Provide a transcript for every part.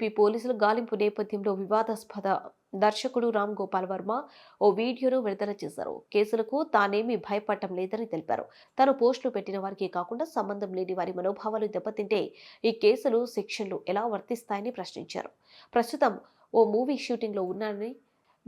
AP పోలీసులు గాలింపు నేపథ్యంలో వివాదాస్పద దర్శకుడు రామ్ గోపాల్ వర్మ ఓ వీడియోను విడుదల చేశారు. కేసులకు తానేమీ భయపడటం లేదని తెలిపారు. తాను పోస్టులు పెట్టిన వారికి కాకుండా సంబంధం లేని వారి మనోభావాలు దెబ్బతింటే ఈ కేసులు, శిక్షలు ఎలా వర్తిస్తాయని ప్రశ్నించారు. ప్రస్తుతం ఓ మూవీ షూటింగ్లో ఉన్నానని,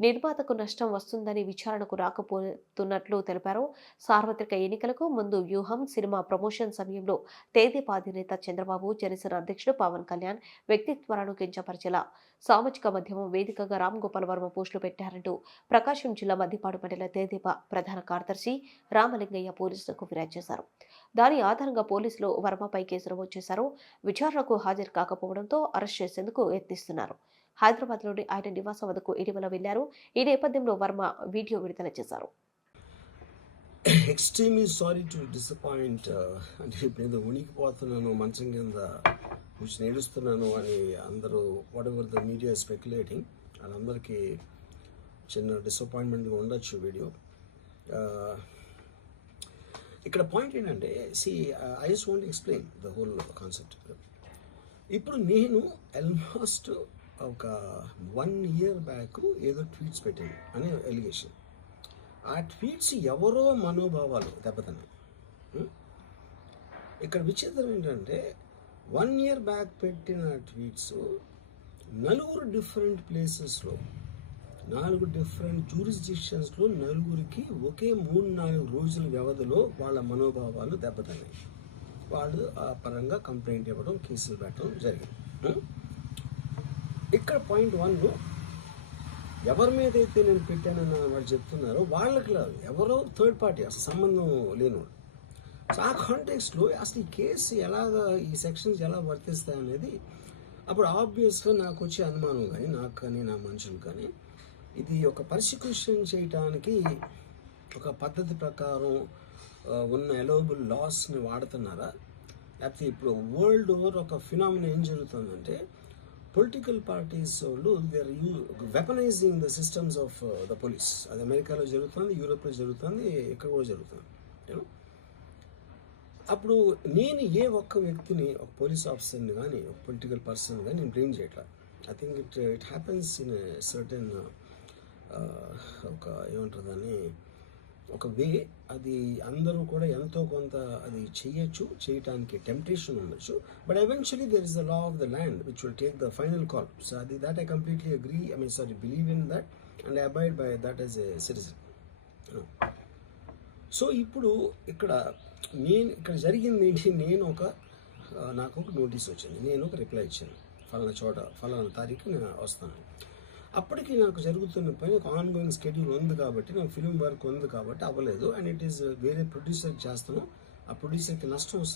నిర్మాతకు నష్టం వస్తుందని విచారణకు రాకపోతున్నట్లు తెలిపారు. సార్వత్రిక ఎన్నికలకు ముందు వ్యూహం, సినిమా ప్రమోషన్ సమయంలో తెదేపా అధినేత చంద్రబాబు, జనసేన అధ్యక్షుడు పవన్ కళ్యాణ్ వ్యక్తిత్వాలను కించపరిచేలా సామాజిక మాధ్యమం వేదికగా రామ్ గోపాల్ వర్మ పోస్టులు పెట్టారంటూ ప్రకాశం జిల్లా మద్దిపాడు మండల తెదేపా ప్రధాన కార్యదర్శి రామలింగయ్య పోలీసులకు ఫిర్యాదు చేశారు. దాని ఆధారంగా పోలీసులు వర్మపై కేసు నమోదు చేశారు. విచారణకు హాజరు కాకపోవడంతో అరెస్ట్ చేసేందుకు యత్నిస్తున్నారు. హైదరాబాద్లోని ఆయన నివాసం వద్దకు ఇటీవల వెళ్లారు. ఈ నేపథ్యంలో వర్మ వీడియో విడుదల చేశారు. ఎక్స్ట్రీమ్లీ సారీ టు డిసప్పాయింట్ అంటే ఇప్పుడు ఏదో ఉనికిపోతున్నాను, మంచం కింద కూర్చొని ఏడుస్తున్నాను అని అందరూ what ever the media speculating, వాళ్ళందరికీ చిన్న డిసప్పాయింట్మెంట్గా ఉండొచ్చు వీడియో. ఇక్కడ పాయింట్ ఏంటంటే, I just want explain the whole concept. ఇప్పుడు నేను ఆల్మోస్ట్ ఒక 1 year బ్యాక్ ఏదో ట్వీట్స్ పెట్టాను అనే ఎలిగేషన్. ఆ ట్వీట్స్ ఎవరో మనోభావాలు దెబ్బతిన్నాయి. ఇక్కడ విచిత్రం ఏంటంటే 1 year బ్యాక్ పెట్టిన ట్వీట్స్ 4 డిఫరెంట్ ప్లేసెస్లో, 4 డిఫరెంట్ జ్యూరిస్డిక్షన్స్లో నలుగురికి ఒకే 3-4 రోజుల వ్యవధిలో వాళ్ళ మనోభావాలు దెబ్బతిన్నాయి. వాళ్ళు ఆ పరంగా కంప్లైంట్ ఇవ్వడం, కేసులు పెట్టడం జరిగింది. ఇక్కడ పాయింట్ 1, ఎవరి మీద అయితే నేను పెట్టానని వాళ్ళు చెప్తున్నారో వాళ్ళకి లేదు, ఎవరో థర్డ్ పార్టీ, అసలు సంబంధం లేనివాడు. సో ఆ కాంటెక్స్లో అసలు ఈ కేసు ఎలాగా, ఈ సెక్షన్స్ ఎలా వర్తిస్తాయి అనేది అప్పుడు ఆబ్వియస్గా నాకు వచ్చే అనుమానం కానీ, నాకు కానీ నా మనుషులు కానీ, ఇది ఒక పర్సిక్యూషన్ చేయటానికి ఒక పద్ధతి ప్రకారం ఉన్న ఎలోబుల్ లాస్ని వాడుతున్నారా, లేకపోతే ఇప్పుడు వరల్డ్ ఓవర్ ఒక ఫినామినా ఏం జరుగుతుందంటే, పొలిటికల్ పార్టీస్ వాళ్ళు they are weaponising the systems of the police. అది అమెరికాలో జరుగుతుంది, యూరోప్లో జరుగుతుంది, ఇక్కడ కూడా జరుగుతుంది. అప్పుడు నేను ఏ ఒక్క వ్యక్తిని, ఒక పోలీస్ ఆఫీసర్ని కానీ, ఒక పొలిటికల్ పర్సన్ కానీ నేను బ్లేమ్ చేయట్లా. I think it happens in certain ఒక ఏమంటారు దాన్ని, ఒక వే. అది అందరూ కూడా ఎంతో కొంత అది చేయటానికి టెంప్టేషన్ ఉండొచ్చు. But eventually there is the law of the land which will take the final call. So అది that I completely agree, believe in that and I abide by that as a citizen. So ఇప్పుడు ఇక్కడ జరిగింది ఏంటి, నాకు ఒక notice వచ్చింది, నేను ఒక రిప్లై ఇచ్చాను, ఫలానా చోట ఫలానా తారీఖు నేను వస్తాను. అప్పటికి నాకు జరుగుతున్న పని ఒక ఆన్గోయింగ్ స్కెడ్యూల్ ఉంది కాబట్టి, నాకు ఫిల్మ్ వర్క్ ఉంది కాబట్టి అవ్వలేదు. అండ్ ఇట్ ఈస్ వేరే ప్రొడ్యూసర్కి చేస్తాను, ఆ ప్రొడ్యూసర్కి నష్టం